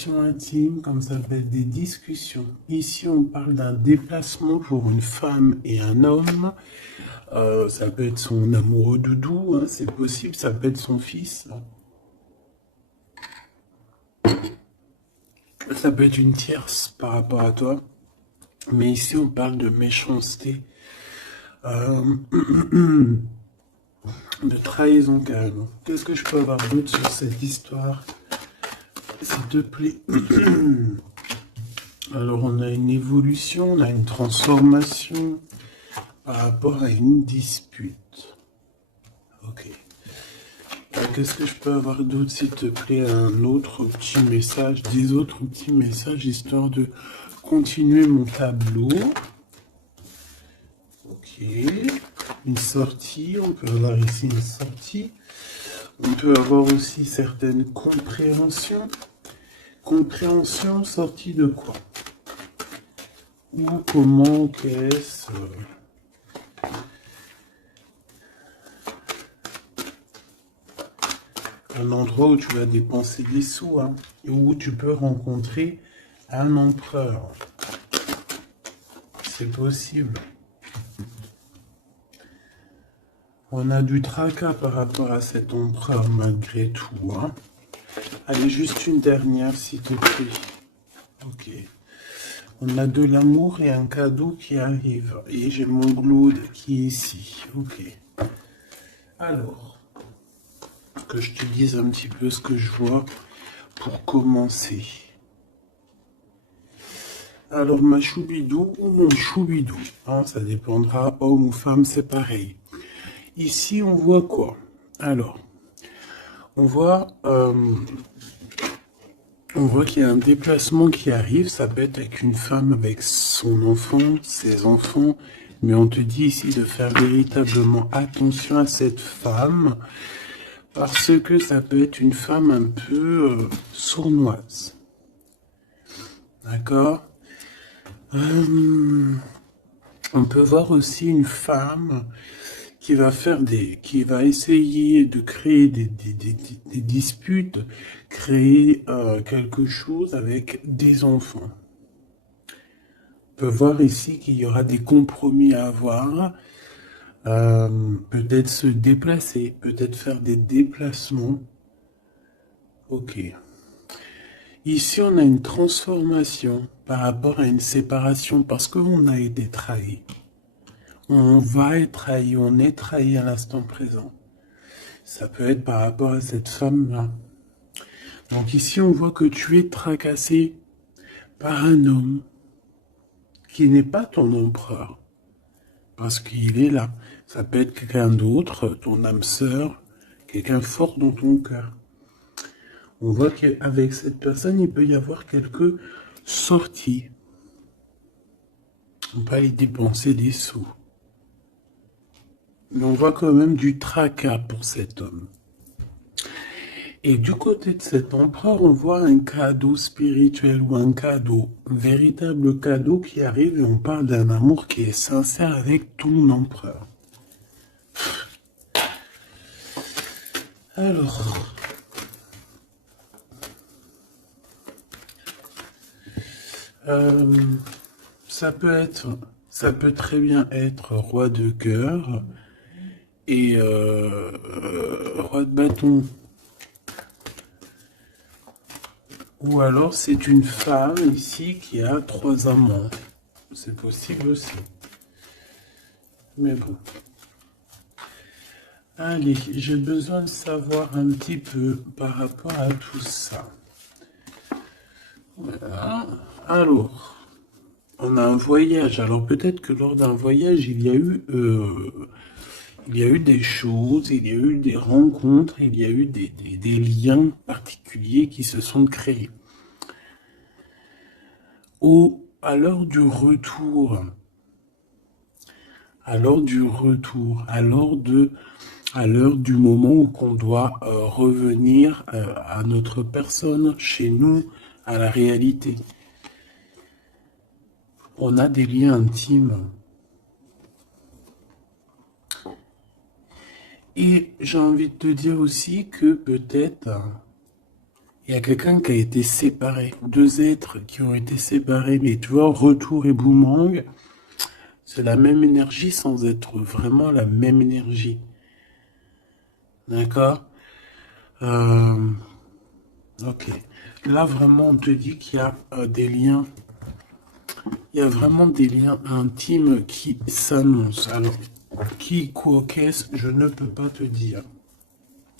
relations intimes, comme ça peut être des discussions. Ici, on parle d'un déplacement pour une femme et un homme. Ça peut être son amoureux doudou, hein, c'est possible, ça peut être son fils. Ça peut être une tierce par rapport à toi. Mais ici, on parle de méchanceté, euh, de trahison carrément. Qu'est-ce que je peux avoir d'autre sur cette histoire, s'il te plaît? Alors, on a une évolution, on a une transformation par rapport à une dispute. Ok. Qu'est-ce que je peux avoir d'autre, s'il te plaît? Un autre petit message, des autres petits messages, histoire de continuer mon tableau. Ok. Une sortie, on peut avoir ici une sortie. On peut avoir aussi certaines compréhensions. Compréhension, sortie de quoi? Ou comment, qu'est-ce un endroit où tu vas dépenser des sous, hein, et où tu peux rencontrer un empereur. C'est possible. On a du tracas par rapport à cet empereur malgré tout, hein. Allez, juste une dernière, s'il te plaît. Ok. On a de l'amour et un cadeau qui arrive. Et j'ai mon Glaude qui est ici. Ok. Alors, que je te dise un petit peu ce que je vois pour commencer. Alors, ma choubidou ou mon choubidou, hein, ça dépendra, homme ou femme, c'est pareil. Ici, on voit quoi? Alors, on voit qu'il y a un déplacement qui arrive. Ça peut être avec une femme, avec son enfant, ses enfants. Mais on te dit ici de faire véritablement attention à cette femme, parce que ça peut être une femme un peu sournoise. D'accord? On peut voir aussi une femme qui va qui va essayer de créer des disputes, créer quelque chose avec des enfants. On peut voir ici qu'il y aura des compromis à avoir, peut-être se déplacer, peut-être faire des déplacements. Ok. Ici, on a une transformation par rapport à une séparation parce qu'on a été trahi. On va être trahi, on est trahi à l'instant présent. Ça peut être par rapport à cette femme-là. Donc ici, on voit que tu es tracassé par un homme qui n'est pas ton empereur. Parce qu'il est là. Ça peut être quelqu'un d'autre, ton âme sœur, quelqu'un fort dans ton cœur. On voit qu'avec cette personne, il peut y avoir quelques sorties. On peut y dépenser des sous. Mais on voit quand même du tracas pour cet homme. Et du côté de cet empereur, on voit un cadeau spirituel ou un cadeau, un véritable cadeau qui arrive et on parle d'un amour qui est sincère avec ton empereur. Alors, ça peut très bien être roi de cœur et roi de bâton. Ou alors c'est une femme ici qui a 3 amants. C'est possible aussi. Mais bon. Allez, j'ai besoin de savoir un petit peu par rapport à tout ça. Voilà. Alors, on a un voyage. Alors peut-être que lors d'un voyage, il y a eu des choses, il y a eu des rencontres, il y a eu des liens particuliers qui se sont créés. À l'heure du retour, à l'heure du moment où on doit revenir à notre personne, chez nous, à la réalité. On a des liens intimes. Et j'ai envie de te dire aussi que peut-être Il y a quelqu'un qui a été séparé. Deux êtres qui ont été séparés. Mais tu vois, retour et boomerang, c'est la même énergie sans être vraiment la même énergie. D'accord? Ok. Là, vraiment, on te dit qu'il y a des liens. Il y a vraiment des liens intimes qui s'annoncent. Alors, qui, quoi, qu'est-ce, je ne peux pas te dire.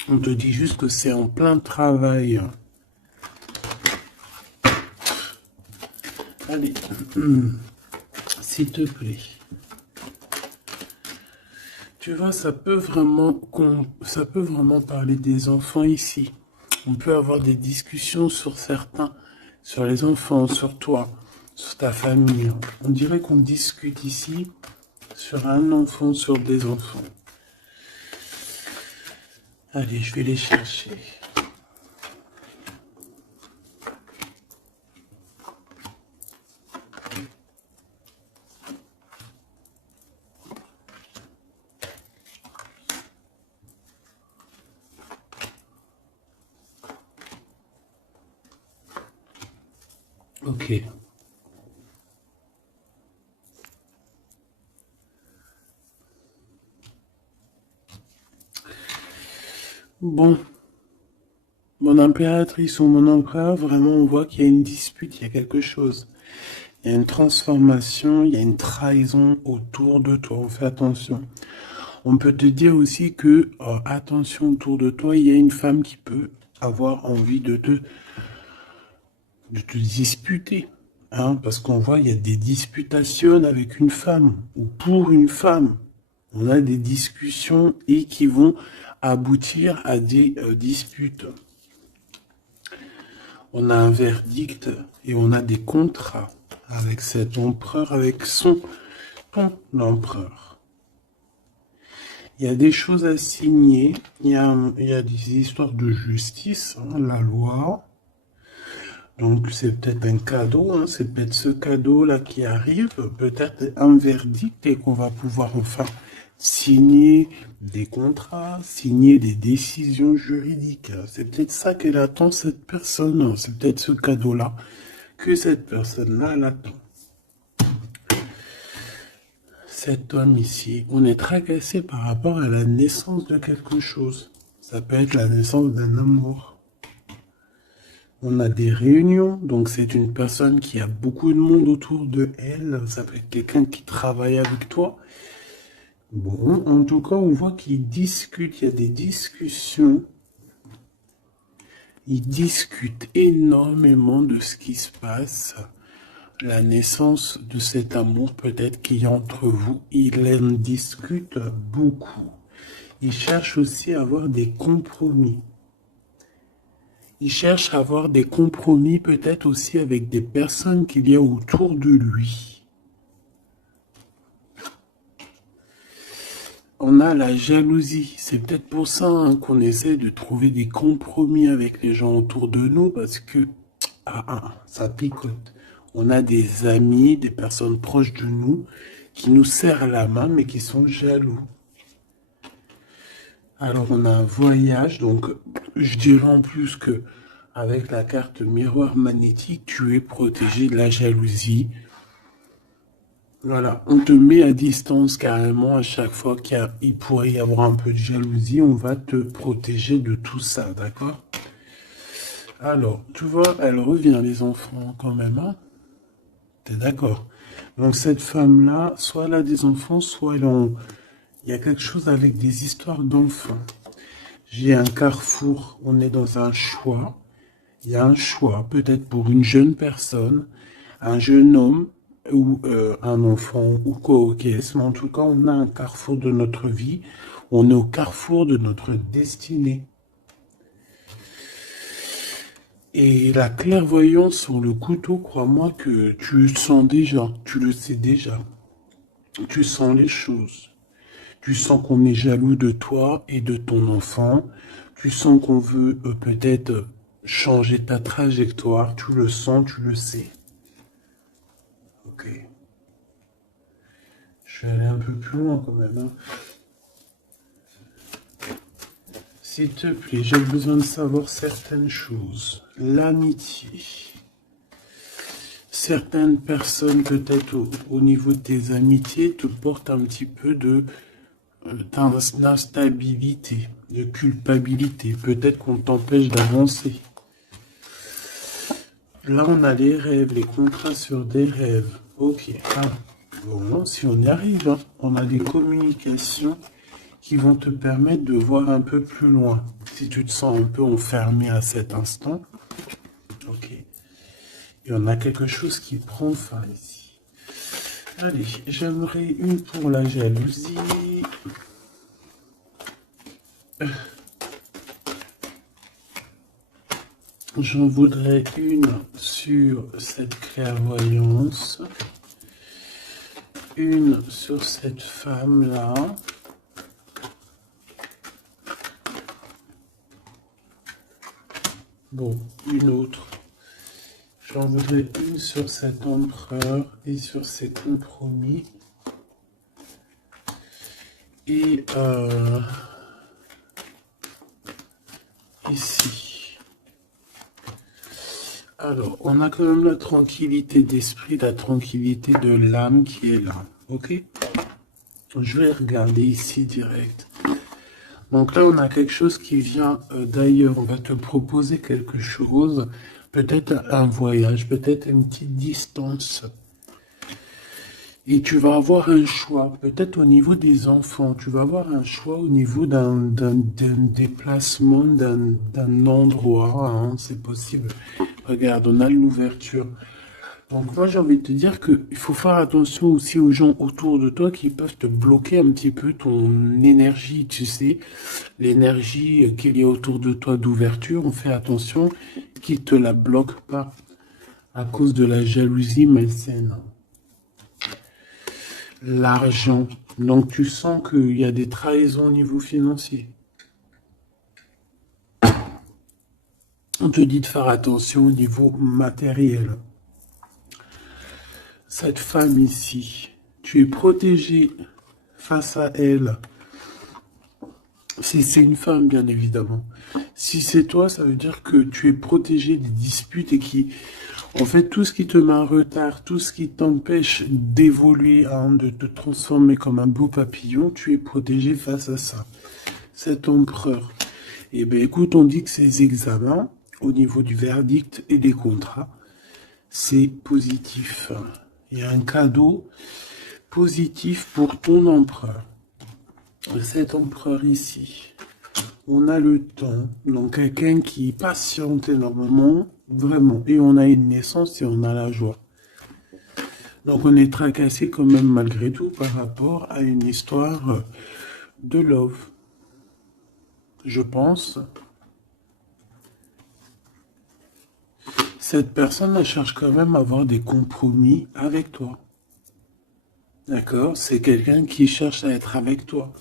On te dit juste que c'est en plein travail. Allez, s'il te plaît. Tu vois, ça peut vraiment parler des enfants ici. On peut avoir des discussions sur certains, sur les enfants, sur toi, sur ta famille. On dirait qu'on discute ici sur un enfant, sur des enfants. Allez, je vais les chercher. Ok. Bon. Mon impératrice ou mon empereur, vraiment, on voit qu'il y a une dispute, il y a quelque chose. Il y a une transformation, il y a une trahison autour de toi. On fait attention. On peut te dire aussi que, attention, autour de toi, il y a une femme qui peut avoir envie de te disputer. Hein, parce qu'on voit, il y a des disputations avec une femme ou pour une femme. On a des discussions et qui vont aboutir à des disputes. On a un verdict et on a des contrats avec cet empereur, avec ton empereur. Il y a des choses à signer, il y a des histoires de justice, hein, la loi. Donc c'est peut-être un cadeau, hein, c'est peut-être ce cadeau-là qui arrive, peut-être un verdict et qu'on va pouvoir enfin signer des contrats, signer des décisions juridiques. C'est peut-être ça qu'elle attend, cette personne. C'est peut-être ce cadeau-là que cette personne-là l'attend. Cet homme ici, on est tracassé par rapport à la naissance de quelque chose. Ça peut être la naissance d'un amour. On a des réunions, donc c'est une personne qui a beaucoup de monde autour de elle. Ça peut être quelqu'un qui travaille avec toi. Bon, en tout cas, on voit qu'ils discutent, il y a des discussions. Ils discutent énormément de ce qui se passe. La naissance de cet amour peut-être qu'il y a entre vous. Ils en discutent beaucoup. Ils cherchent aussi à avoir des compromis. Ils cherchent à avoir des compromis peut-être aussi avec des personnes qu'il y a autour de lui. On a la jalousie. C'est peut-être pour ça hein, qu'on essaie de trouver des compromis avec les gens autour de nous parce que ça picote. On a des amis, des personnes proches de nous qui nous serrent la main mais qui sont jaloux. Alors on a un voyage, donc je dirais en plus que avec la carte miroir magnétique, tu es protégé de la jalousie. Voilà, on te met à distance carrément à chaque fois qu'il pourrait y avoir un peu de jalousie, on va te protéger de tout ça, d'accord? Alors, tu vois, elle revient les enfants quand même, hein? T'es d'accord? Donc cette femme-là, soit elle a des enfants, soit il y a quelque chose avec des histoires d'enfants. J'ai un carrefour, on est dans un choix. Il y a un choix, peut-être pour une jeune personne, un jeune homme ou un enfant ou quoi qu'est-ce, mais en tout cas, on a un carrefour de notre vie. On est au carrefour de notre destinée. Et la clairvoyance sur le couteau, crois-moi que tu le sens déjà, tu le sais déjà. Tu sens les choses. Tu sens qu'on est jaloux de toi et de ton enfant. Tu sens qu'on veut peut-être changer ta trajectoire. Tu le sens, tu le sais. Ok. Je vais aller un peu plus loin quand même. Hein. S'il te plaît, j'ai besoin de savoir certaines choses. L'amitié. Certaines personnes, peut-être au niveau de tes amitiés, te portent un petit peu d'instabilité, de culpabilité. Peut-être qu'on t'empêche d'avancer. Là, on a les rêves, les contrats sur des rêves. Ok. Ah, bon, si on y arrive, hein, on a des communications qui vont te permettre de voir un peu plus loin. Si tu te sens un peu enfermé à cet instant. Ok. Et on a quelque chose qui prend fin ici. Allez, j'aimerais une pour la jalousie. J'en voudrais une sur cette clairvoyance. Une sur cette femme-là. Bon, une autre. J'en voudrais une sur cet empereur et sur ses compromis. Et ici. Alors, on a quand même la tranquillité d'esprit, la tranquillité de l'âme qui est là. Ok? Je vais regarder ici direct. Donc là, on a quelque chose qui vient d'ailleurs. On va te proposer quelque chose. Peut-être un voyage, peut-être une petite distance. Et tu vas avoir un choix, peut-être au niveau des enfants, tu vas avoir un choix au niveau d'un déplacement, d'un endroit, hein, c'est possible. Regarde, on a l'ouverture. Donc moi j'ai envie de te dire qu'il faut faire attention aussi aux gens autour de toi qui peuvent te bloquer un petit peu ton énergie, tu sais, l'énergie qu'il y a autour de toi d'ouverture, on fait attention qu'ils ne te la bloquent pas à cause de la jalousie malsaine. L'argent. Donc tu sens qu'il y a des trahisons au niveau financier. On te dit de faire attention au niveau matériel. Cette femme ici, tu es protégé face à elle. Si c'est une femme, bien évidemment. Si c'est toi, ça veut dire que tu es protégé des disputes et qui... En fait, tout ce qui te met en retard, tout ce qui t'empêche d'évoluer, hein, de te transformer comme un beau papillon, tu es protégé face à ça. Cet empereur. Eh bien, écoute, on dit que ces examens, au niveau du verdict et des contrats, c'est positif. Il y a un cadeau positif pour ton empereur. Cet empereur ici, on a le temps, donc quelqu'un qui patiente énormément, vraiment, et on a une naissance et on a la joie. Donc on est tracassé quand même malgré tout par rapport à une histoire de love, je pense. Cette personne elle cherche quand même à avoir des compromis avec toi. D'accord? C'est quelqu'un qui cherche à être avec toi.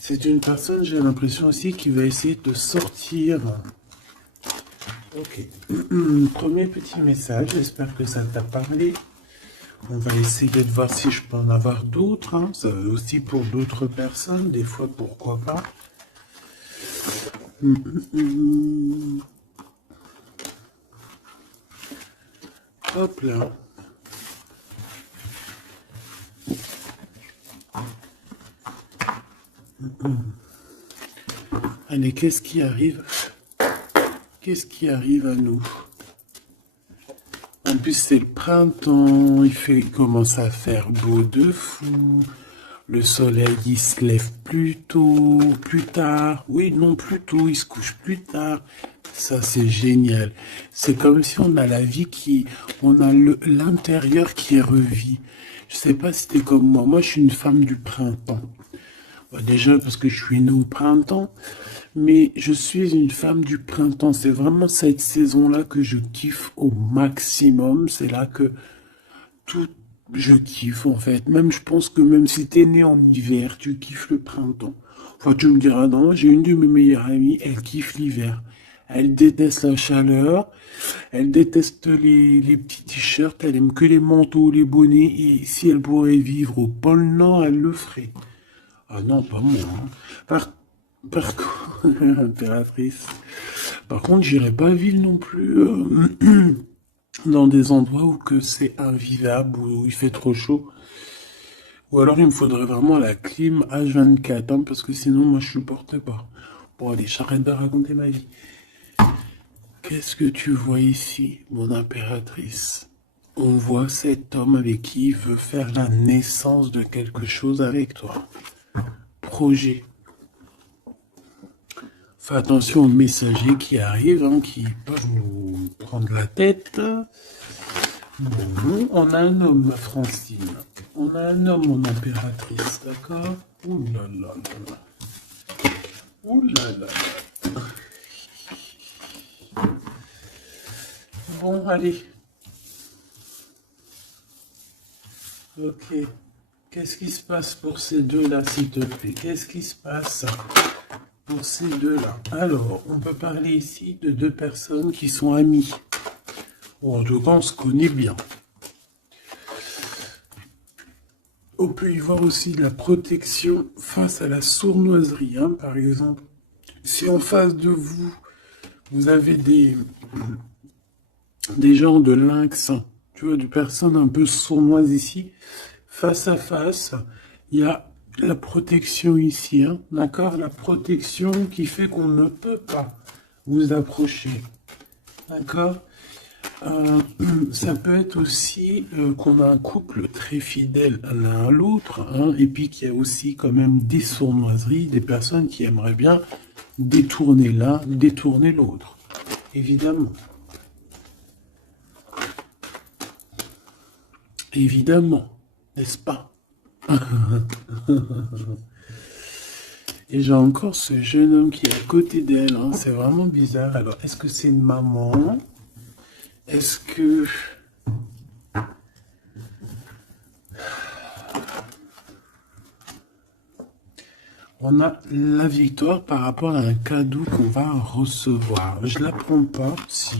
C'est une personne, j'ai l'impression aussi, qui va essayer de sortir. Ok. Premier petit message, j'espère que ça t'a parlé. On va essayer de voir si je peux en avoir d'autres. Hein. Ça aussi pour d'autres personnes, des fois, pourquoi pas. Hop là. Allez, qu'est-ce qui arrive? Qu'est-ce qui arrive à nous? En plus, c'est le printemps, il commence à faire beau de fou. Le soleil, il se lève plus tôt, plus tard. Oui, non, plus tôt, il se couche plus tard. Ça, c'est génial. C'est comme si on a la vie on a l'intérieur qui est revu. Je sais pas si t'es comme moi. Moi, je suis une femme du printemps. Bah, déjà, parce que je suis née au printemps. Mais je suis une femme du printemps. C'est vraiment cette saison-là que je kiffe au maximum. C'est là que je kiffe en fait. Même je pense que même si t'es né en hiver, tu kiffes le printemps. Enfin, tu me diras, non, j'ai une de mes meilleures amies, elle kiffe l'hiver. Elle déteste la chaleur, elle déteste les petits t-shirts, elle aime que les manteaux, les bonnets, et si elle pourrait vivre au pôle Nord, elle le ferait. Ah non, pas moi. Hein. Par contre, impératrice. Par contre, j'irai pas vivre non plus dans des endroits où que c'est invivable, où il fait trop chaud. Ou alors il me faudrait vraiment la clim H24, hein, parce que sinon moi je supporte pas. Bon allez, j'arrête de raconter ma vie. Qu'est-ce que tu vois ici, mon impératrice? On voit cet homme avec qui il veut faire la naissance de quelque chose avec toi. Projet. Fais attention aux messagers qui arrivent, hein, qui peuvent nous prendre la tête. Bon, on a un homme, ma Francine. On a un homme, mon impératrice, d'accord? Ouh là là là là. Ouh là là. Bon, allez. Ok. Qu'est-ce qui se passe pour ces deux-là, s'il te plaît? Qu'est-ce qui se passe pour ces deux-là? Alors, on peut parler ici de deux personnes qui sont amies. Bon, en tout cas, on se connaît bien. On peut y voir aussi de la protection face à la sournoiserie, hein, par exemple. Si en face de vous, vous avez des genres de lynx, tu vois, des personnes un peu sournoises ici, face à face, il y a la protection ici, hein, d'accord? La protection qui fait qu'on ne peut pas vous approcher, d'accord? Ça peut être aussi qu'on a un couple très fidèle l'un à l'autre, hein, et puis qu'il y a aussi quand même des sournoiseries, des personnes qui aimeraient bien détourner l'un, détourner l'autre, évidemment. Évidemment, n'est-ce pas? Et j'ai encore ce jeune homme qui est à côté d'elle, hein, c'est vraiment bizarre. Alors, est-ce que c'est une maman? Est-ce que... On a la victoire par rapport à un cadeau qu'on va recevoir. Je la prends pas, si.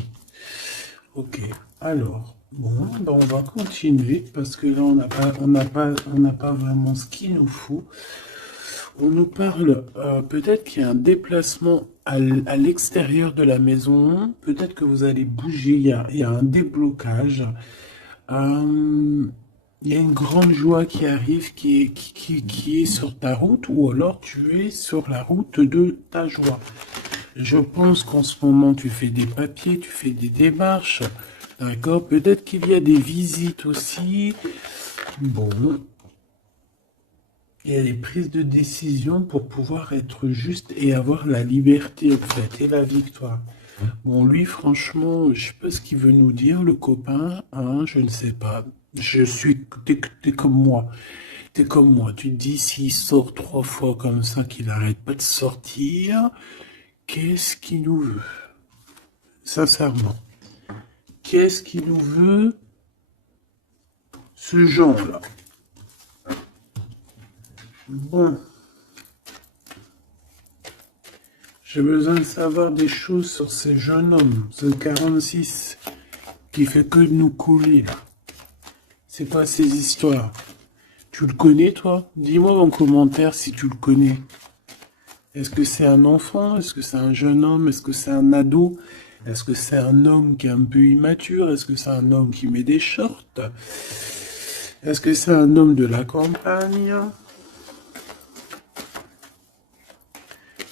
Ok, alors, bon, ben on va continuer parce que là, on n'a pas vraiment ce qu'il nous faut. On nous parle, peut-être qu'il y a un déplacement à l'extérieur de la maison. Peut-être que vous allez bouger, il y a un déblocage. Il y a une grande joie qui arrive, qui est sur ta route, ou alors tu es sur la route de ta joie. Je pense qu'en ce moment, tu fais des papiers, tu fais des démarches, d'accord? Peut-être qu'il y a des visites aussi. Bon, il y a des prises de décision pour pouvoir être juste et avoir la liberté, en fait, et la victoire. Bon, lui, franchement, je sais pas ce qu'il veut nous dire, le copain, hein, je ne sais pas. T'es comme moi. T'es comme moi. Tu te dis, s'il sort 3 fois comme ça, qu'il n'arrête pas de sortir, qu'est-ce qu'il nous veut? Sincèrement. Qu'est-ce qu'il nous veut? Ce genre-là. Bon. J'ai besoin de savoir des choses sur ce jeune homme, ce 46, qui fait que de nous couler, là. C'est quoi ces histoires? Tu le connais, toi? Dis-moi en commentaire si tu le connais. Est-ce que c'est un enfant? Est-ce que c'est un jeune homme? Est-ce que c'est un ado? Est-ce que c'est un homme qui est un peu immature? Est-ce que c'est un homme qui met des shorts? Est-ce que c'est un homme de la campagne?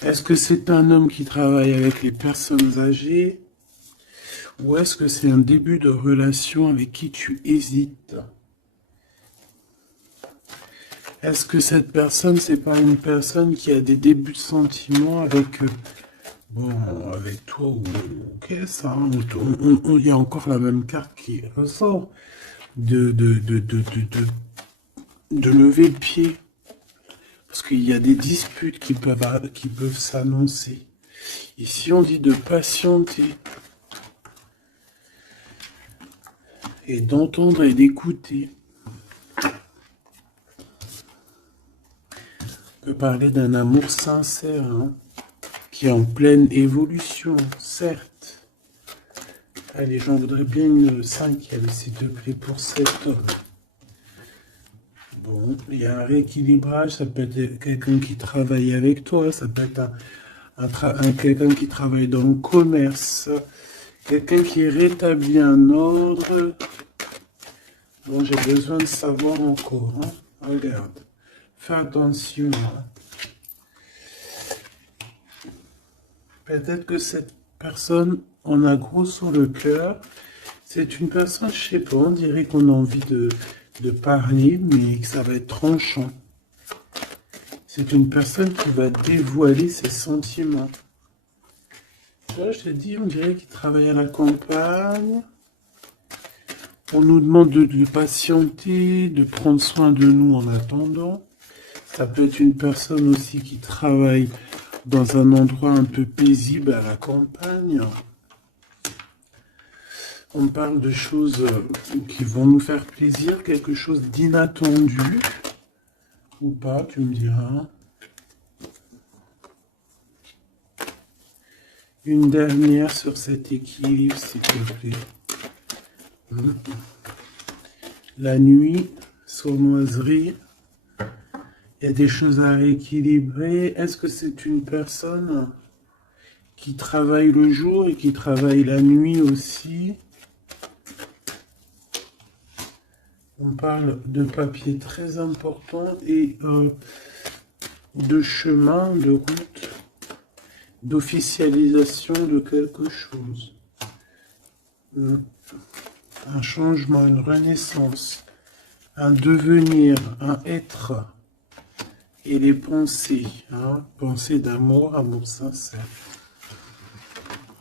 Est-ce que c'est un homme qui travaille avec les personnes âgées? Ou est-ce que c'est un début de relation avec qui tu hésites? Est-ce que cette personne, c'est pas une personne qui a des débuts de sentiments avec, bon, avec toi ou qu'est-ce, hein, il y a encore la même carte qui ressort de lever le pied. Parce qu'il y a des disputes qui peuvent s'annoncer. Ici, on dit de patienter. Et d'entendre et d'écouter. On peut parler d'un amour sincère, hein, qui est en pleine évolution, certes. Allez, j'en voudrais bien une cinquième, s'il te plaît, pour cet homme. Bon, il y a un rééquilibrage, ça peut être quelqu'un qui travaille avec toi, ça peut être quelqu'un qui travaille dans le commerce, quelqu'un qui rétablit un ordre. Bon, j'ai besoin de savoir encore. Hein. Regarde, fais attention. Hein. Peut-être que cette personne, on a gros sur le cœur. C'est une personne, je sais pas, on dirait qu'on a envie de parler, mais que ça va être tranchant. C'est une personne qui va dévoiler ses sentiments. Tu vois, je te dis, on dirait qu'il travaille à la campagne. On nous demande de patienter, de prendre soin de nous en attendant. Ça peut être une personne aussi qui travaille dans un endroit un peu paisible à la campagne. On parle de choses qui vont nous faire plaisir, quelque chose d'inattendu. Ou pas, tu me diras. Une dernière sur cet équilibre, s'il te plaît. La nuit, sournoiserie. Il y a des choses à rééquilibrer. Est-ce que c'est une personne qui travaille le jour et qui travaille la nuit aussi? On parle de papier très important et de chemin, de route, d'officialisation de quelque chose. Un changement, une renaissance, un devenir, un être. Et les pensées, hein, pensées d'amour, amour sincère.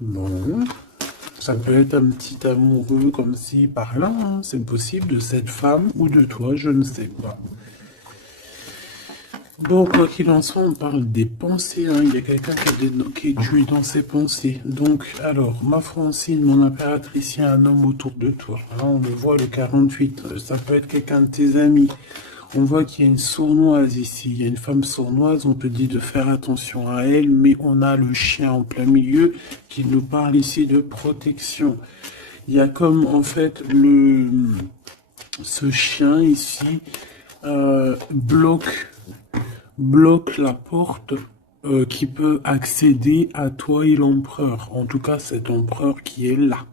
Bon, ça peut être un petit amoureux comme si par là, hein, c'est possible, de cette femme ou de toi, je ne sais pas. Bon, quoi qu'il en soit, on parle des pensées, hein. Il y a quelqu'un qui est tué dans ses pensées. Donc, alors, ma Francine, mon impératrice, il y a un homme autour de toi. Là, on le voit, le 48, ça peut être quelqu'un de tes amis. On voit qu'il y a une sournoise ici, il y a une femme sournoise, on te dit de faire attention à elle, mais on a le chien en plein milieu qui nous parle ici de protection. Il y a comme en fait ce chien ici bloque la porte qui peut accéder à toi et l'empereur. En tout cas, cet empereur qui est là.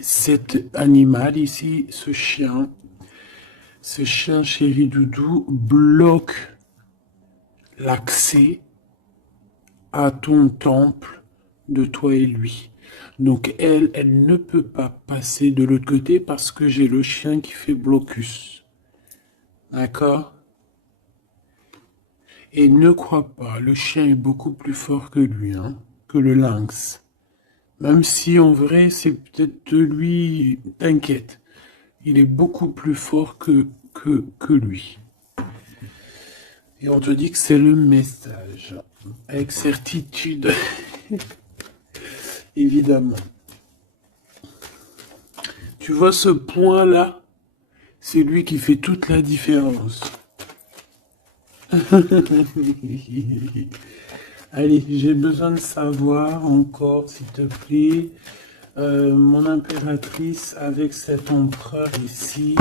Cet animal ici, ce chien chéri doudou bloque l'accès à ton temple de toi et lui. Donc elle ne peut pas passer de l'autre côté parce que j'ai le chien qui fait blocus. D'accord? Et ne crois pas, le chien est beaucoup plus fort que lui, hein, que le lynx. Même si en vrai, c'est peut-être de lui, t'inquiète. Il est beaucoup plus fort que lui. Et on te dit que c'est le message. Avec certitude. Évidemment. Tu vois ce point-là? C'est lui qui fait toute la différence. Allez, j'ai besoin de savoir encore, s'il te plaît, mon impératrice avec cet empereur ici,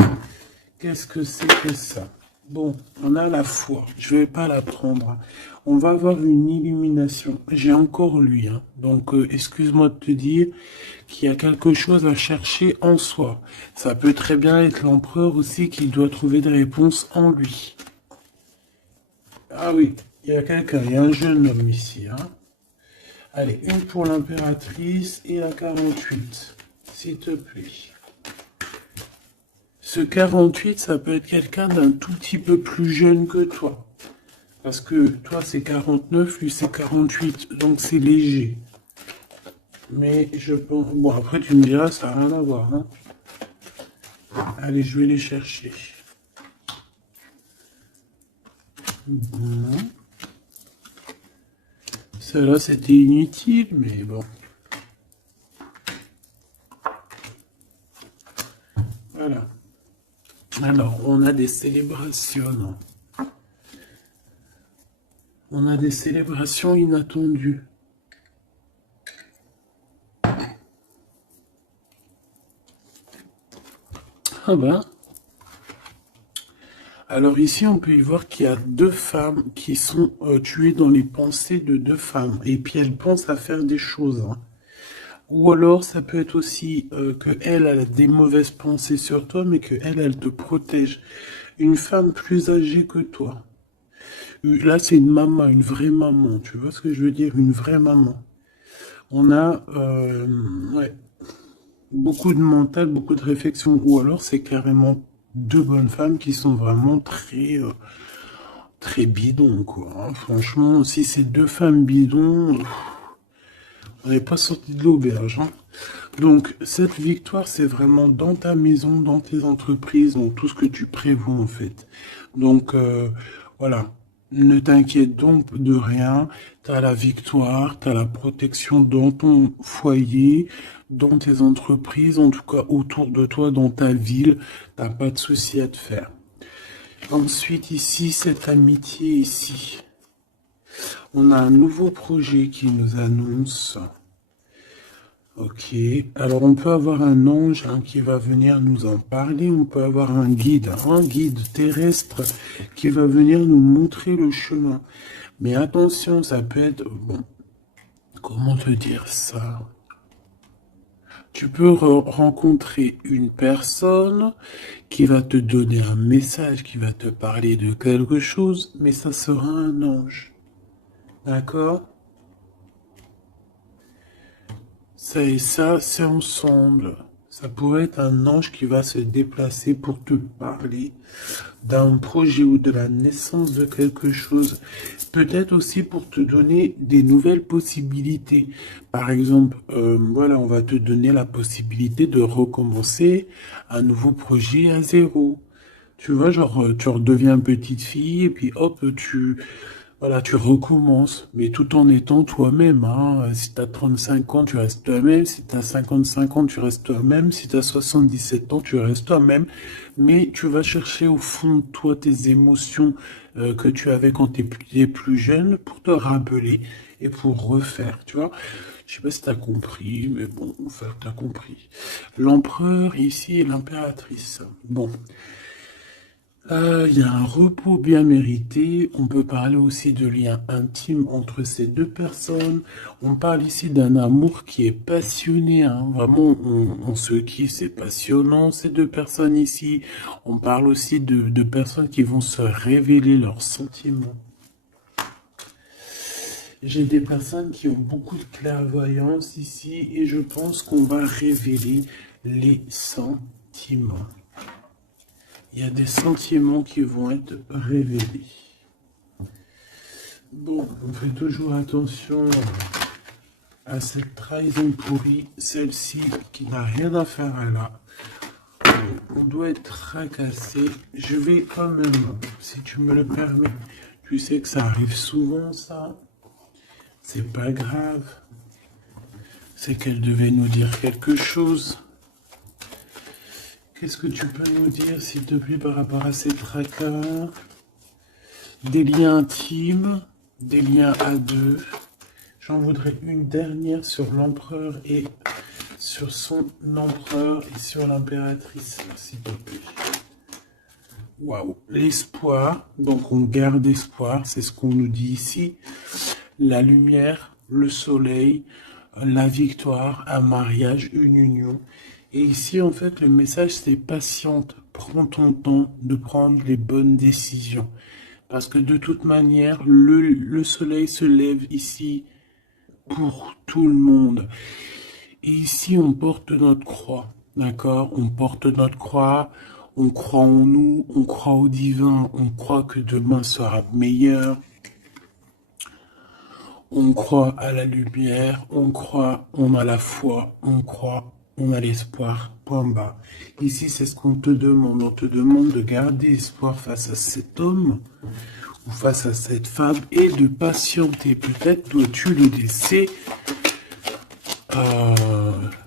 qu'est-ce que c'est que ça? Bon, on a la foi, je vais pas la prendre. On va avoir une illumination. J'ai encore lui, hein. Donc excuse-moi de te dire qu'il y a quelque chose à chercher en soi. Ça peut très bien être l'empereur aussi qui doit trouver des réponses en lui. Ah oui, il y a quelqu'un, il y a un jeune homme ici, hein. Allez, une pour l'impératrice et la 48, s'il te plaît. Ce 48, ça peut être quelqu'un d'un tout petit peu plus jeune que toi. Parce que toi, c'est 49, lui, c'est 48. Donc, c'est léger. Mais je pense... Bon, après, tu me diras, ça n'a rien à voir. Hein. Allez, je vais les chercher. Bon. Celle-là, c'était inutile, mais bon. Voilà. Alors, on a des célébrations. On a des célébrations inattendues. Ah ben. Alors ici, on peut y voir qu'il y a deux femmes qui sont tuées dans les pensées de deux femmes. Et puis elles pensent à faire des choses, hein. Ou alors, ça peut être aussi que elle a des mauvaises pensées sur toi, mais que elle te protège. Une femme plus âgée que toi. Là, c'est une maman, une vraie maman. Tu vois ce que je veux dire? Une vraie maman. On a ouais, beaucoup de mental, beaucoup de réflexion. Ou alors, c'est carrément deux bonnes femmes qui sont vraiment très bidons, quoi, hein. Franchement, si c'est deux femmes bidons, on n'est pas sorti de l'auberge, hein. Donc, cette victoire, c'est vraiment dans ta maison, dans tes entreprises, dans tout ce que tu prévois, en fait. Donc, voilà. Ne t'inquiète donc de rien. Tu as la victoire, tu as la protection dans ton foyer, dans tes entreprises, en tout cas autour de toi, dans ta ville. T'as pas de souci à te faire. Ensuite, ici, cette amitié ici. On a un nouveau projet qui nous annonce. Ok, alors on peut avoir un ange, hein, qui va venir nous en parler, on peut avoir un guide terrestre qui va venir nous montrer le chemin. Mais attention, ça peut être, bon, comment te dire ça? Tu peux rencontrer une personne qui va te donner un message, qui va te parler de quelque chose, mais ça sera un ange. D'accord? Ça et ça, c'est ensemble. Ça pourrait être un ange qui va se déplacer pour te parler d'un projet ou de la naissance de quelque chose. Peut-être aussi pour te donner des nouvelles possibilités. Par exemple, voilà, on va te donner la possibilité de recommencer un nouveau projet à zéro. Tu vois, genre, tu redeviens petite fille et puis hop, voilà, tu recommences, mais tout en étant toi-même, hein. Si tu as 35 ans, tu restes toi-même. Si tu as 55 ans, tu restes toi-même. Si tu as 77 ans, tu restes toi-même. Mais tu vas chercher au fond de toi tes émotions que tu avais quand tu étais plus jeune pour te rappeler et pour refaire, tu vois. Je sais pas si tu as compris, mais bon, enfin, tu as compris. L'empereur ici et l'impératrice. Bon. Il y a un repos bien mérité. On peut parler aussi de liens intimes entre ces deux personnes. On parle ici d'un amour qui est passionné, hein. Vraiment, on se kiffe, c'est passionnant, ces deux personnes ici. On parle aussi de personnes qui vont se révéler leurs sentiments. J'ai des personnes qui ont beaucoup de clairvoyance ici et je pense qu'on va révéler les sentiments. Il y a des sentiments qui vont être révélés. Bon, on fait toujours attention à cette trahison pourrie, celle-ci qui n'a rien à faire là. On doit être tracassé. Je vais quand même, si tu me le permets, tu sais que ça arrive souvent, ça. C'est pas grave. C'est qu'elle devait nous dire quelque chose. Qu'est-ce que tu peux nous dire, s'il te plaît, par rapport à ces tracas? Des liens intimes, des liens à deux. J'en voudrais une dernière sur l'empereur et sur son empereur et sur l'impératrice, s'il te plaît. Waouh, l'espoir. Donc on garde espoir, c'est ce qu'on nous dit ici. La lumière, le soleil, la victoire, un mariage, une union. Et ici, en fait, le message, c'est patiente. Prends ton temps de prendre les bonnes décisions. Parce que de toute manière, le soleil se lève ici pour tout le monde. Et ici, on porte notre croix. D'accord? On porte notre croix. On croit en nous. On croit au divin. On croit que demain sera meilleur. On croit à la lumière. On croit, on a la foi. On croit. On a l'espoir, point bas. Ici, c'est ce qu'on te demande. On te demande de garder espoir face à cet homme ou face à cette femme et de patienter. Peut-être dois-tu le laisser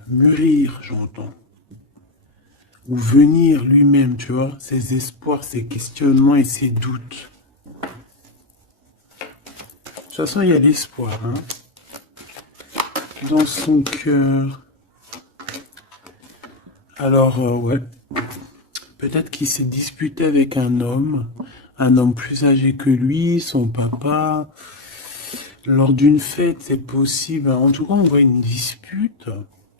mûrir, j'entends. Ou venir lui-même, tu vois, ses espoirs, ses questionnements et ses doutes. De toute façon, il y a l'espoir, hein, dans son cœur. Alors, ouais, Peut-être qu'il s'est disputé avec un homme plus âgé que lui, son papa. Lors d'une fête, c'est possible. En tout cas, on voit une dispute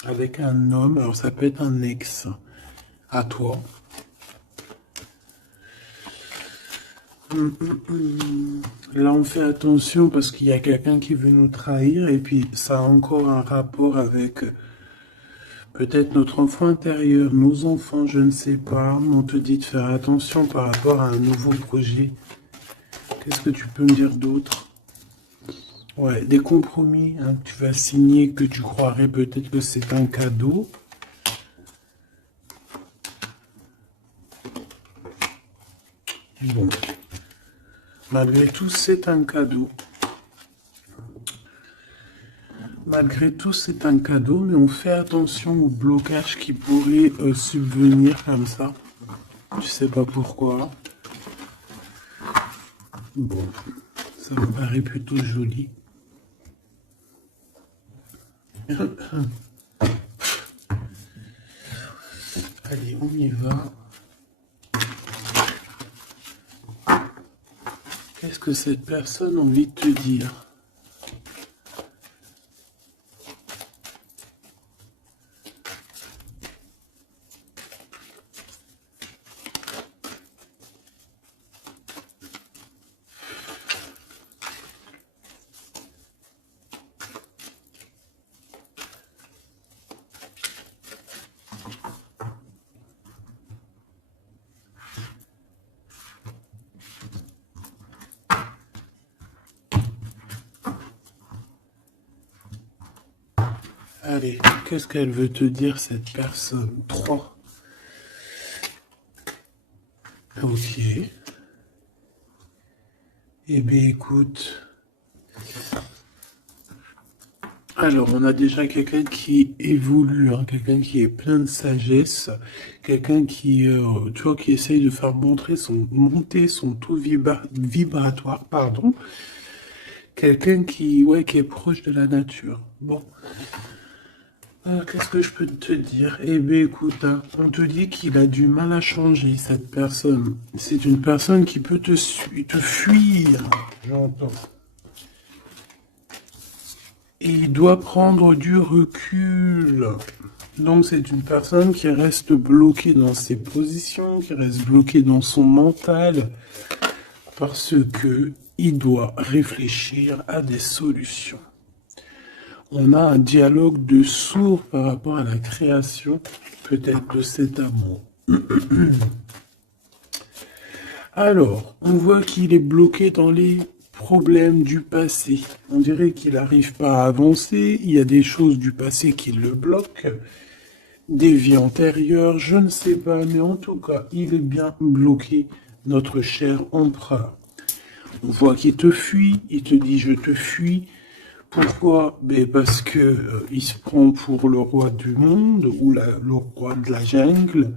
avec un homme. Alors, ça peut être un ex à toi. Là, on fait attention parce qu'il y a quelqu'un qui veut nous trahir et puis ça a encore un rapport avec peut-être notre enfant intérieur, nos enfants, je ne sais pas. On te dit de faire attention par rapport à un nouveau projet. Qu'est-ce que tu peux me dire d'autre? Ouais, des compromis hein, que tu vas signer, que tu croirais peut-être que c'est un cadeau. Bon, malgré tout, c'est un cadeau. Malgré tout, c'est un cadeau, mais on fait attention aux blocages qui pourraient subvenir comme ça. Je sais pas pourquoi. Bon, ça me paraît plutôt joli. Allez, on y va. Qu'est-ce que cette personne a envie de te dire? Allez, qu'est-ce qu'elle veut te dire, cette personne? 3. Ok. Eh bien, écoute. Alors, on a déjà quelqu'un qui évolue, hein, quelqu'un qui est plein de sagesse, quelqu'un qui, tu vois, qui essaye de faire monter son taux vibratoire, pardon. Quelqu'un qui, ouais, qui est proche de la nature. Bon. Qu'est-ce que je peux te dire? Eh bien, écoute, hein, on te dit qu'il a du mal à changer, cette personne. C'est une personne qui peut te fuir, j'entends. Et il doit prendre du recul. Donc, c'est une personne qui reste bloquée dans ses positions, qui reste bloquée dans son mental, parce que il doit réfléchir à des solutions. On a un dialogue de sourds par rapport à la création, peut-être de cet amour. Alors, on voit qu'il est bloqué dans les problèmes du passé. On dirait qu'il n'arrive pas à avancer, il y a des choses du passé qui le bloquent, des vies antérieures, je ne sais pas, mais en tout cas, il est bien bloqué, notre cher empereur. On voit qu'il te fuit, il te dit je te fuis. Pourquoi? Ben parce que il se prend pour le roi du monde ou le roi de la jungle.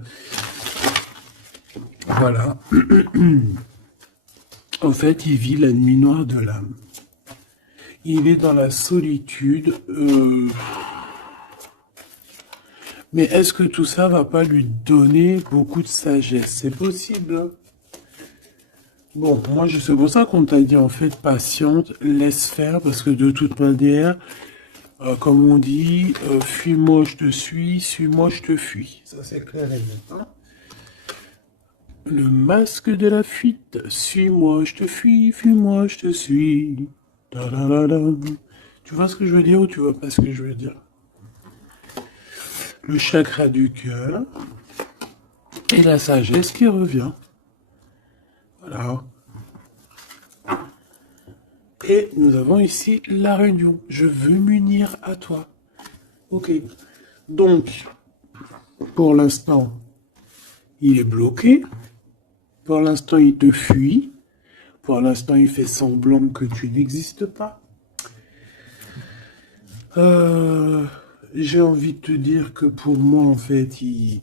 Voilà. En fait, il vit la nuit noire de l'âme. Il est dans la solitude. Mais est-ce que tout ça va pas lui donner beaucoup de sagesse? C'est possible. Hein. Bon, moi, c'est pour ça qu'on t'a dit, en fait, patiente, laisse faire, parce que de toute manière, comme on dit, fuis-moi, je te suis-moi, je te fuis. Ça, c'est clair et net. Hein. Le masque de la fuite, suis-moi, je te fuis, fuis-moi, je te suis. Da, da, da, da. Tu vois ce que je veux dire ou tu vois pas ce que je veux dire? Le chakra du cœur et la sagesse qui revient. Voilà. Et nous avons ici la réunion. Je veux m'unir à toi. Ok. Donc, pour l'instant, il est bloqué. Pour l'instant, il te fuit. Pour l'instant, il fait semblant que tu n'existes pas. J'ai envie de te dire que pour moi, en fait, il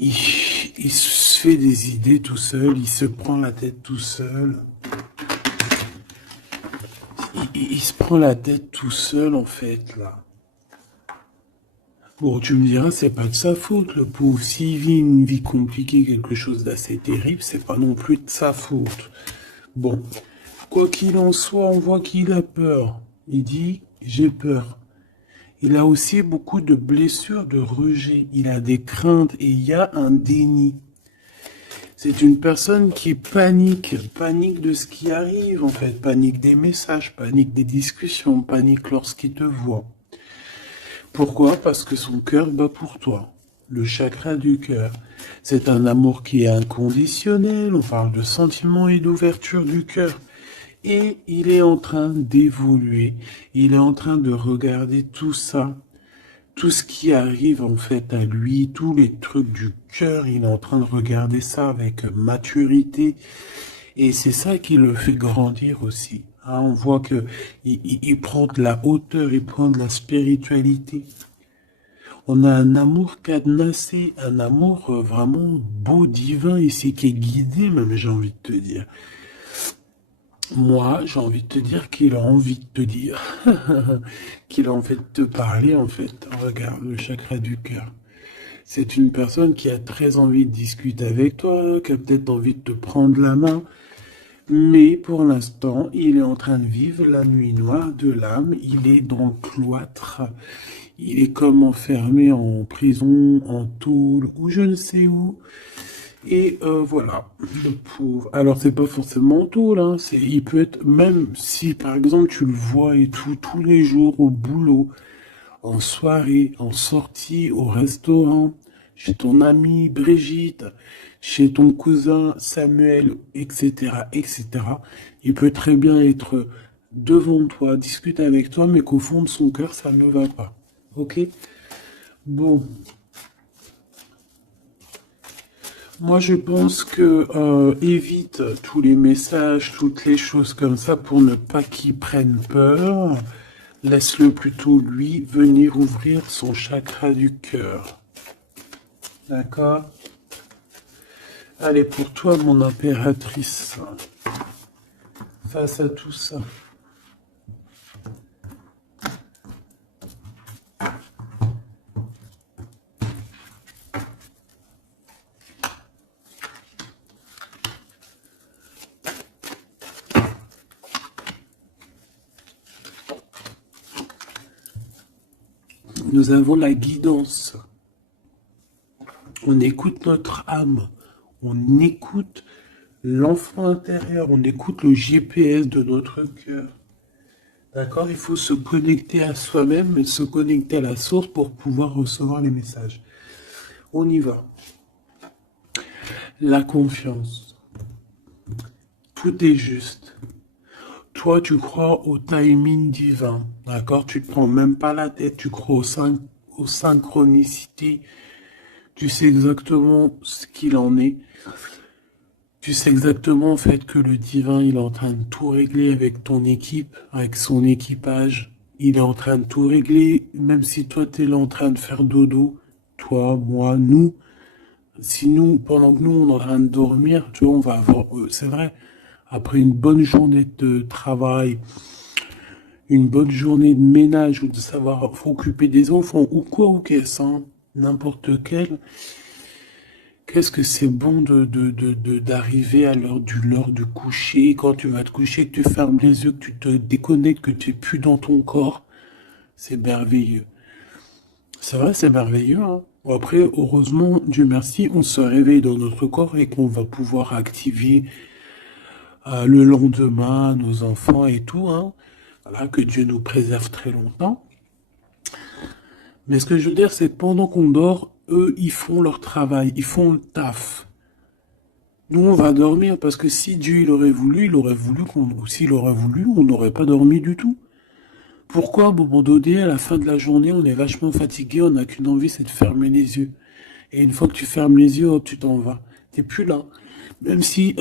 se fait des idées tout seul. Il se prend la tête tout seul. Il se prend la tête tout seul, en fait, là. Bon, tu me diras, c'est pas de sa faute, le pauvre. S'il vit une vie compliquée, quelque chose d'assez terrible, c'est pas non plus de sa faute. Bon, quoi qu'il en soit, on voit qu'il a peur. Il dit, j'ai peur. Il a aussi beaucoup de blessures, de rejet. Il a des craintes et il y a un déni. C'est une personne qui panique de ce qui arrive en fait, panique des messages, panique des discussions, panique lorsqu'il te voit. Pourquoi? Parce que son cœur bat pour toi. Le chakra du cœur. C'est un amour qui est inconditionnel, on parle de sentiments et d'ouverture du cœur. Et il est en train d'évoluer, il est en train de regarder tout ça, tout ce qui arrive en fait à lui, tous les trucs du cœur, il est en train de regarder ça avec maturité. Et c'est ça qui le fait grandir aussi. Hein, on voit que il prend de la hauteur, il prend de la spiritualité. On a un amour cadenassé, un amour vraiment beau, divin ici, qui est guidé même, j'ai envie de te dire. Moi, j'ai envie de te dire qu'il a envie de te dire, qu'il a envie de te parler en fait. Regarde, le chakra du cœur. C'est une personne qui a très envie de discuter avec toi, qui a peut-être envie de te prendre la main. Mais pour l'instant, il est en train de vivre la nuit noire de l'âme. Il est dans le cloître. Il est comme enfermé en prison, en tôle, ou je ne sais où. Et voilà, le pauvre. Alors c'est pas forcément tout là, il peut être, même si par exemple tu le vois et tout, tous les jours au boulot, en soirée, en sortie, au restaurant, chez ton amie Brigitte, chez ton cousin Samuel, etc., etc. Il peut très bien être devant toi, discuter avec toi, mais qu'au fond de son cœur, ça ne va pas. Ok? Bon. Moi, je pense que évite tous les messages, toutes les choses comme ça pour ne pas qu'il prenne peur. Laisse-le plutôt, lui, venir ouvrir son chakra du cœur. D'accord? Allez, pour toi, mon impératrice, face à tout ça. Nous avons la guidance. On écoute notre âme. On écoute l'enfant intérieur. On écoute le GPS de notre cœur. D'accord? Il faut se connecter à soi-même et se connecter à la source pour pouvoir recevoir les messages. On y va. La confiance. Tout est juste. Toi, tu crois au timing divin, d'accord? Tu ne te prends même pas la tête, tu crois aux synchronicités. Tu sais exactement ce qu'il en est. Tu sais exactement en fait que le divin, il est en train de tout régler avec ton équipe, avec son équipage. Il est en train de tout régler, même si toi, tu es là en train de faire dodo. Toi, moi, nous. Si nous, pendant que nous, on est en train de dormir, tu vois, on va avoir... c'est vrai, après une bonne journée de travail, une bonne journée de ménage ou de savoir s'occuper des enfants ou quoi ou qu'est-ce, hein, n'importe quel. Qu'est-ce que c'est bon d'arriver à l'heure du coucher, quand tu vas te coucher, que tu fermes les yeux, que tu te déconnectes, que tu n'es plus dans ton corps. C'est merveilleux. C'est vrai, c'est merveilleux, hein. Bon, après, heureusement, Dieu merci, on se réveille dans notre corps et qu'on va pouvoir activer le lendemain, nos enfants et tout, hein. Voilà, que Dieu nous préserve très longtemps. Mais ce que je veux dire, c'est que pendant qu'on dort, eux, ils font leur travail, ils font le taf. Nous, on va dormir parce que si Dieu il aurait voulu s'il aurait voulu, on n'aurait pas dormi du tout. Pourquoi, à un moment donné, à la fin de la journée, on est vachement fatigué, on n'a qu'une envie, c'est de fermer les yeux. Et une fois que tu fermes les yeux, hop, tu t'en vas. T'es plus là. Même si,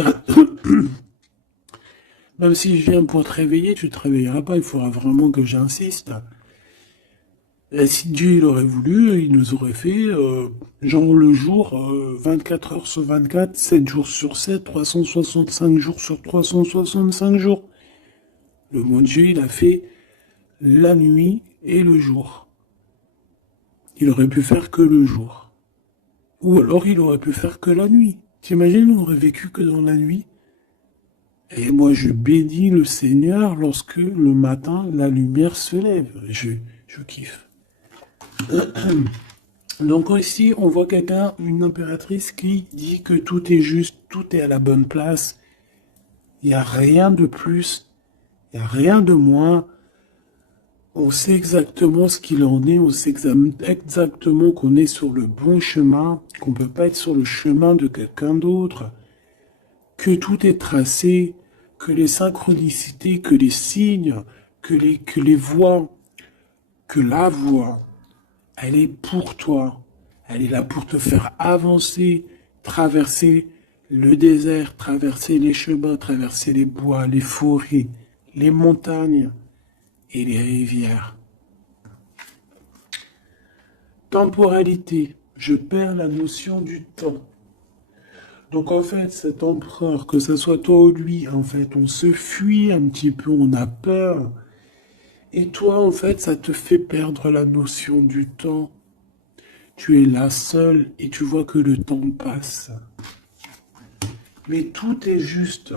même si je viens pour te réveiller, tu te réveilleras pas. Il faudra vraiment que j'insiste. Et si Dieu il aurait voulu, il nous aurait fait, genre le jour, 24 heures sur 24, 7 jours sur 7, 365 jours sur 365 jours. Mon Dieu, il a fait la nuit et le jour. il aurait pu faire que le jour. Ou alors il aurait pu faire que la nuit. T'imagines, on aurait vécu que dans la nuit? Et moi, je bénis le Seigneur lorsque le matin, la lumière se lève. Je kiffe. Donc ici, on voit quelqu'un, une impératrice qui dit que tout est juste, tout est à la bonne place. Il n'y a rien de plus, il n'y a rien de moins. On sait exactement ce qu'il en est, on sait exactement qu'on est sur le bon chemin, qu'on ne peut pas être sur le chemin de quelqu'un d'autre, que tout est tracé, que les synchronicités, que les signes, que les voix, que la voix, elle est pour toi. Elle est là pour te faire avancer, traverser le désert, traverser les chemins, traverser les bois, les forêts, les montagnes et les rivières. Temporalité. Je perds la notion du temps. Donc en fait, cet empereur, que ce soit toi ou lui, en fait, on se fuit un petit peu, on a peur. Et toi, en fait, ça te fait perdre la notion du temps. Tu es là seul et tu vois que le temps passe. Mais tout est juste.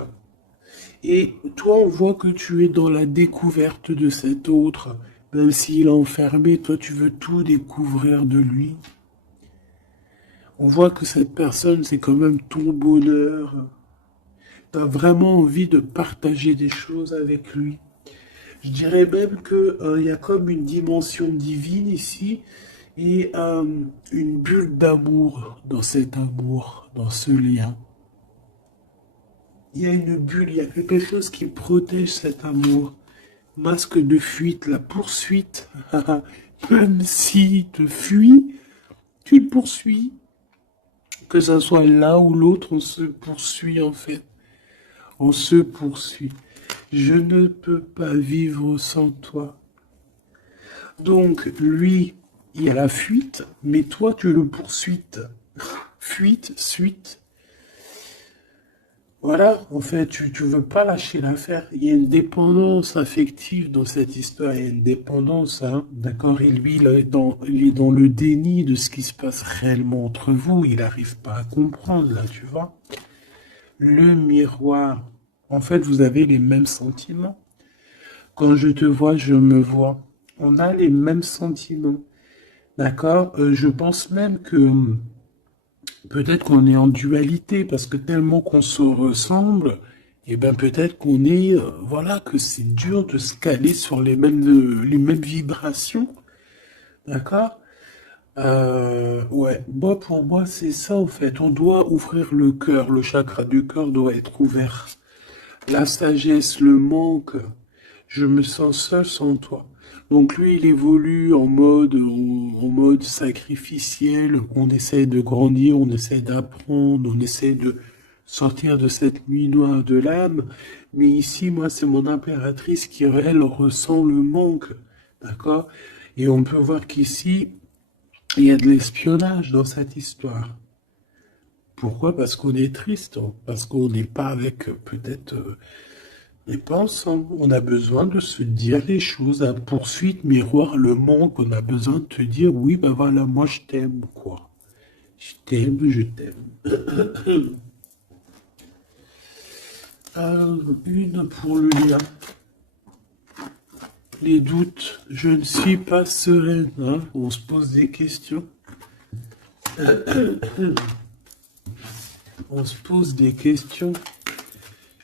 Et toi, on voit que tu es dans la découverte de cet autre. Même s'il est enfermé, toi, tu veux tout découvrir de lui. On voit que cette personne, c'est quand même ton bonheur. Tu as vraiment envie de partager des choses avec lui. Je dirais même qu'il y a comme une dimension divine ici et une bulle d'amour dans cet amour, dans ce lien. Il y a une bulle, il y a quelque chose qui protège cet amour. Masque de fuite, la poursuite. Même s'il te fuit, tu le poursuis. Que ça soit l'un ou l'autre, on se poursuit en fait. On se poursuit. Je ne peux pas vivre sans toi. Donc, lui, il y a la fuite, mais toi, tu le poursuis. Fuite, suite. Voilà, en fait, tu veux pas lâcher l'affaire. Il y a une dépendance affective dans cette histoire. Il y a une dépendance, hein, d'accord? Et lui, il est dans le déni de ce qui se passe réellement entre vous. Il n'arrive pas à comprendre, là, tu vois. Le miroir. En fait, vous avez les mêmes sentiments. Quand je te vois, je me vois. On a les mêmes sentiments. D'accord? Je pense même que peut-être qu'on est en dualité parce que tellement qu'on se ressemble, et ben peut-être qu'on est, voilà, que c'est dur de se caler sur les mêmes vibrations. D'accord? Ouais, moi pour moi c'est ça en fait. On doit ouvrir le cœur, le chakra du cœur doit être ouvert. La sagesse, le manque, je me sens seul sans toi. Donc lui, il évolue en mode sacrificiel. On essaie de grandir, on essaie d'apprendre, on essaie de sortir de cette nuit noire de l'âme. Mais ici, moi, c'est mon impératrice qui, elle, ressent le manque. D'accord? Et on peut voir qu'ici, il y a de l'espionnage dans cette histoire. Pourquoi? Parce qu'on est triste, hein. Parce qu'on n'est pas avec, peut-être, on n'est pas ensemble. On a besoin de se dire les choses, à poursuite, miroir, le manque. On a besoin de te dire, oui, ben voilà, moi je t'aime, quoi. Je t'aime, je t'aime. Une pour le lien. Les doutes, je ne suis pas sereine, hein. On se pose des questions. On se pose des questions.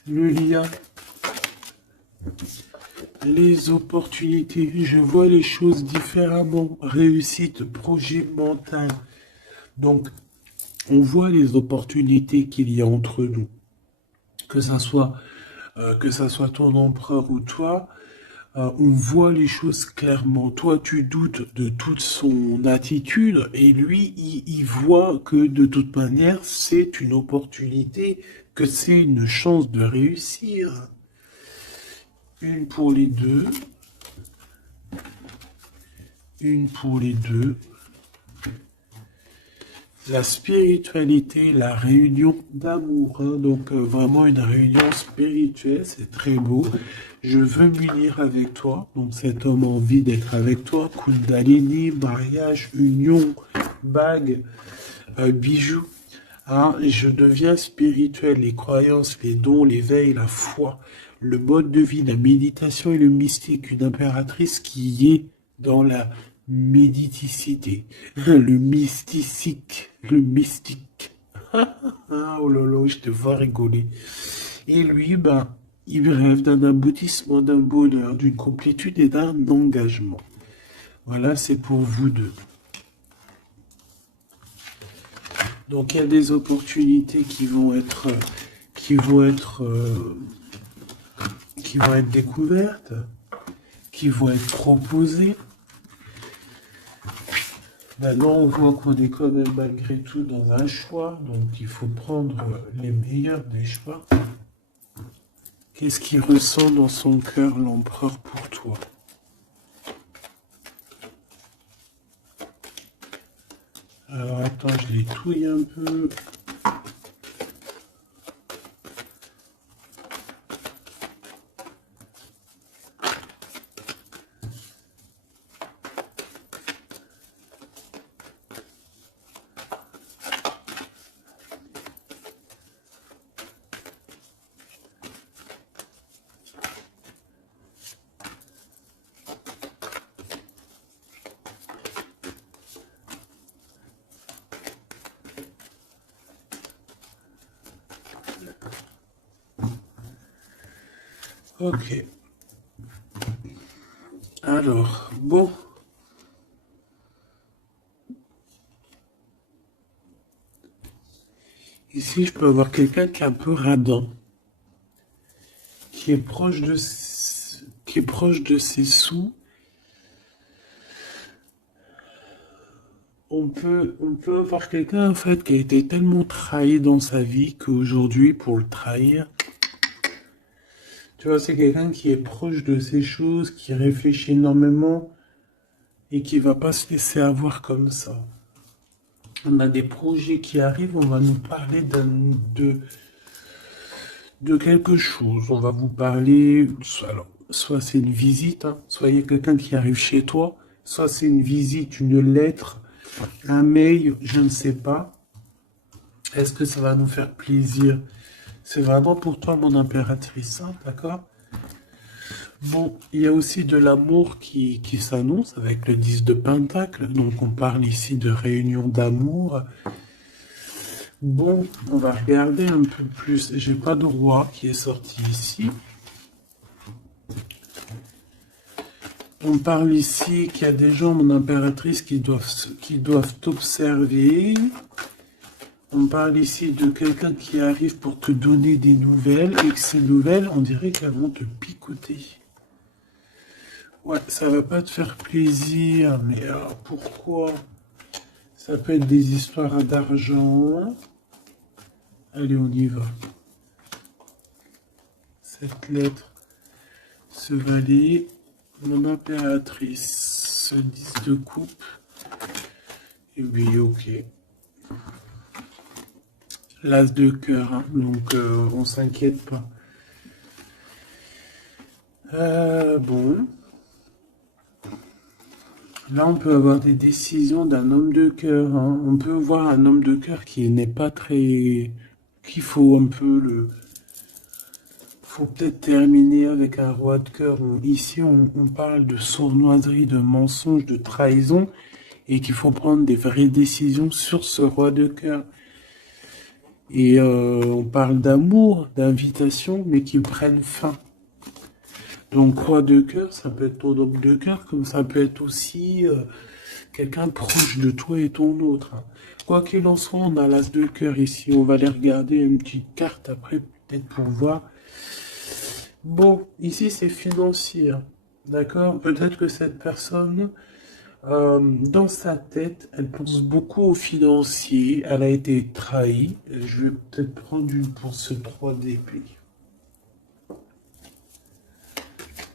Le lien. Les opportunités, je vois les choses différemment. Réussite, projet mental. Donc, on voit les opportunités qu'il y a entre nous. Que ça soit ton empereur ou toi, on voit les choses clairement. Toi, tu doutes de toute son attitude et lui, il voit que de toute manière, c'est une opportunité, que c'est une chance de réussir. Une pour les deux. Une pour les deux. la spiritualité, la réunion d'amour, hein. Donc vraiment une réunion spirituelle, c'est très beau. Je veux m'unir avec toi, donc cet homme a envie d'être avec toi. Kundalini, mariage, union, bague, bijoux. Hein. Je deviens spirituel, les croyances, les dons, l'éveil, la foi, le mode de vie, la méditation et le mystique. Une impératrice qui est dans la méditicité, le mystique, le mystique. Ah, oh là là, je te vois rigoler. Et lui, ben, il rêve d'un aboutissement, d'un bonheur, d'une complétude et d'un engagement. Voilà, c'est pour vous deux. Donc il y a des opportunités qui vont être découvertes, qui vont être proposées. Maintenant, on voit qu'on est quand même malgré tout dans un choix, donc il faut prendre les meilleurs des choix. Qu'est-ce qu'il ressent dans son cœur, l'empereur, pour toi? Alors attends, je les touille un peu. Ok. Alors, bon. Ici, je peux avoir quelqu'un qui est un peu radin, qui est proche de ses sous. On peut avoir quelqu'un, en fait, qui a été tellement trahi dans sa vie qu'aujourd'hui, pour le trahir, tu vois, c'est quelqu'un qui est proche de ses choses, qui réfléchit énormément et qui va pas se laisser avoir comme ça. On a des projets qui arrivent, on va nous parler de quelque chose. On va vous parler, alors, soit c'est une visite, hein, soit il y a quelqu'un qui arrive chez toi, soit c'est une visite, une lettre, un mail, je ne sais pas. Est-ce que ça va nous faire plaisir? C'est vraiment pour toi, mon impératrice, hein, d'accord? Bon, il y a aussi de l'amour qui s'annonce avec le 10 de Pentacle. Donc, on parle ici de réunion d'amour. Bon, on va regarder un peu plus. J'ai pas de roi qui est sorti ici. On parle ici qu'il y a des gens, mon impératrice, qui doivent t'observer. On parle ici de quelqu'un qui arrive pour te donner des nouvelles et que ces nouvelles, on dirait qu'elles vont te picoter. Ouais, ça va pas te faire plaisir, mais pourquoi? Ça peut être des histoires d'argent. Allez, on y va. Cette lettre, ce valet, mon impératrice, ce 10 de coupe. Et oui, ok. L'as de cœur, hein, donc on s'inquiète pas. Bon. Là, on peut avoir des décisions d'un homme de cœur, hein. On peut voir un homme de cœur qui n'est pas très... qu'il faut un peu le... faut peut-être terminer avec un roi de cœur. Ici, on parle de sournoiserie, de mensonge, de trahison, et qu'il faut prendre des vraies décisions sur ce roi de cœur. Et on parle d'amour, d'invitation, mais qui prennent fin. Donc, roi de cœur, ça peut être ton homme de cœur, comme ça peut être aussi quelqu'un proche de toi et ton autre, hein. Quoi qu'il en soit, on a l'as de cœur ici. On va aller regarder une petite carte après, peut-être pour voir. Bon, ici, c'est financier, hein. D'accord? Peut-être que cette personne, dans sa tête, elle pense beaucoup au financier. Elle a été trahie. Je vais peut-être prendre une pour ce 3 d'épée.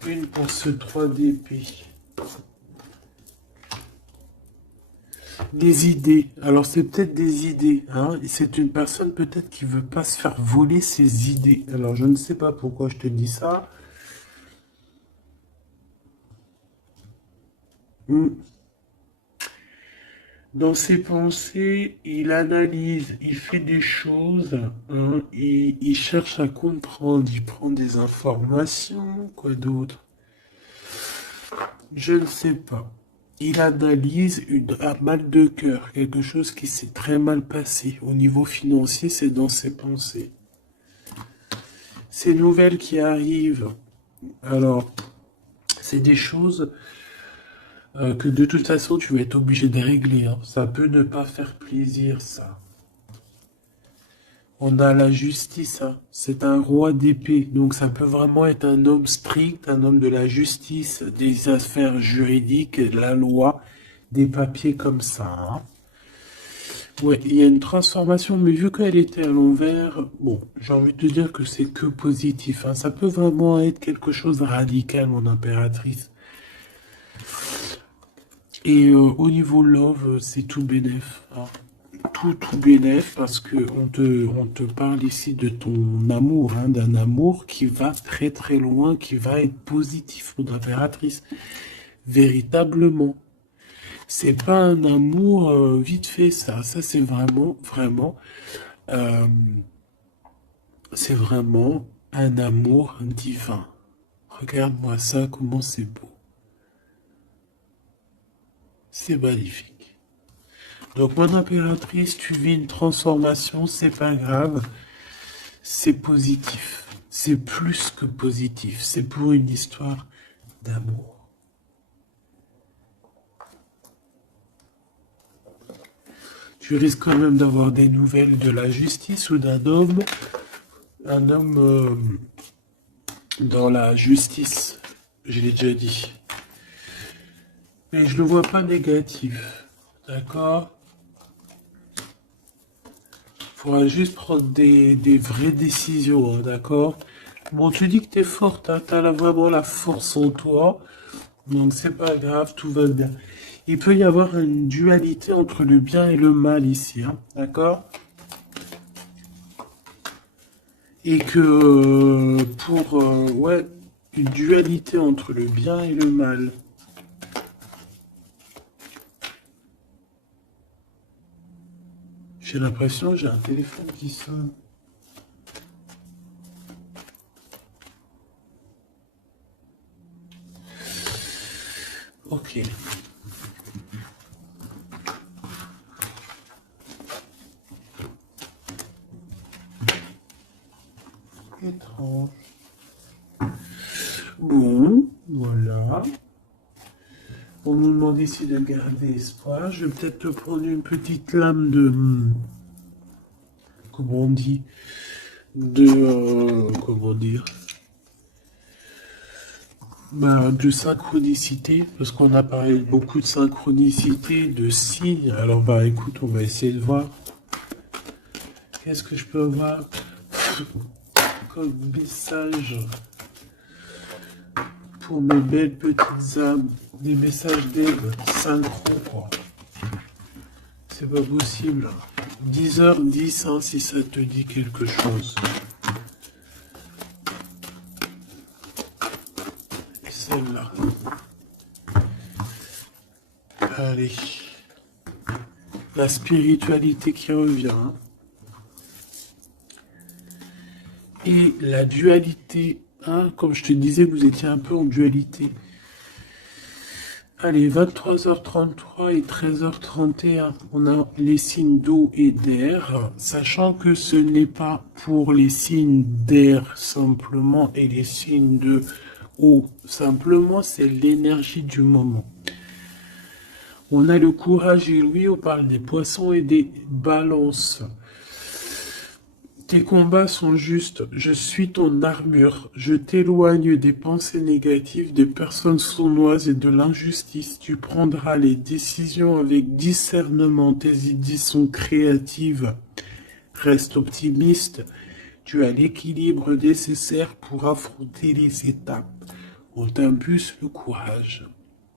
Une pour ce 3 d'épée. Des idées. Alors c'est peut-être des idées, hein. C'est une personne peut-être qui veut pas se faire voler ses idées. Alors je ne sais pas pourquoi je te dis ça. Hmm. Dans ses pensées, il analyse, il fait des choses, hein, il cherche à comprendre, il prend des informations, quoi d'autre? Je ne sais pas. Il analyse un mal de cœur, quelque chose qui s'est très mal passé. Au niveau financier, c'est dans ses pensées. Ces nouvelles qui arrivent, alors, c'est des choses que de toute façon, tu vas être obligé de régler, hein. Ça peut ne pas faire plaisir, ça. On a la justice, hein. C'est un roi d'épée, donc ça peut vraiment être un homme strict, un homme de la justice, des affaires juridiques, la loi, des papiers comme ça, hein. Ouais, il y a une transformation, mais vu qu'elle était à l'envers, bon, j'ai envie de te dire que c'est que positif, hein. Ça peut vraiment être quelque chose de radical, mon impératrice. Et au niveau love, c'est tout bénef, hein. Tout bénef, parce que on te parle ici de ton amour, hein, d'un amour qui va très très loin, qui va être positif, mon impératrice. Véritablement. C'est pas un amour vite fait, ça. Ça, c'est vraiment, vraiment, euh, c'est vraiment un amour divin. Regarde-moi ça, comment c'est beau. C'est magnifique. Donc, mon impératrice, tu vis une transformation, c'est pas grave. C'est positif. C'est plus que positif. C'est pour une histoire d'amour. Tu risques quand même d'avoir des nouvelles de la justice ou d'un homme. Un homme dans la justice. Je l'ai déjà dit. Mais je le vois pas négatif. D'accord? Faudra juste prendre des vraies décisions, hein, d'accord? Bon, tu dis que t'es forte, hein, t'as vraiment la force en toi. Donc c'est pas grave, tout va bien. Il peut y avoir une dualité entre le bien et le mal ici, hein, d'accord? Et que ouais, une dualité entre le bien et le mal. J'ai l'impression que j'ai un téléphone qui sonne. Ok. Étrange. Bon, voilà. On nous demande ici de garder espoir. Je vais peut-être te prendre une petite lame de... Comment on dit? De... comment dire? Bah, de synchronicité, parce qu'on a parlé beaucoup de synchronicité, de signes. Alors, bah, écoute, on va essayer de voir. Qu'est-ce que je peux avoir comme message pour mes belles petites âmes? Des messages d'aide synchro, quoi. C'est pas possible. 10h10, hein, si ça te dit quelque chose. Et celle-là. Allez. La spiritualité qui revient, hein. Et la dualité, hein, comme je te disais, vous étiez un peu en dualité. Allez, 23h33 et 13h31, on a les signes d'eau et d'air, sachant que ce n'est pas pour les signes d'air simplement et les signes de eau simplement, c'est l'énergie du moment. On a le courage et lui, on parle des poissons et des balances. Tes combats sont justes, je suis ton armure, je t'éloigne des pensées négatives, des personnes sournoises et de l'injustice. Tu prendras les décisions avec discernement, tes idées sont créatives. Reste optimiste, tu as l'équilibre nécessaire pour affronter les étapes. On t'impulse le courage.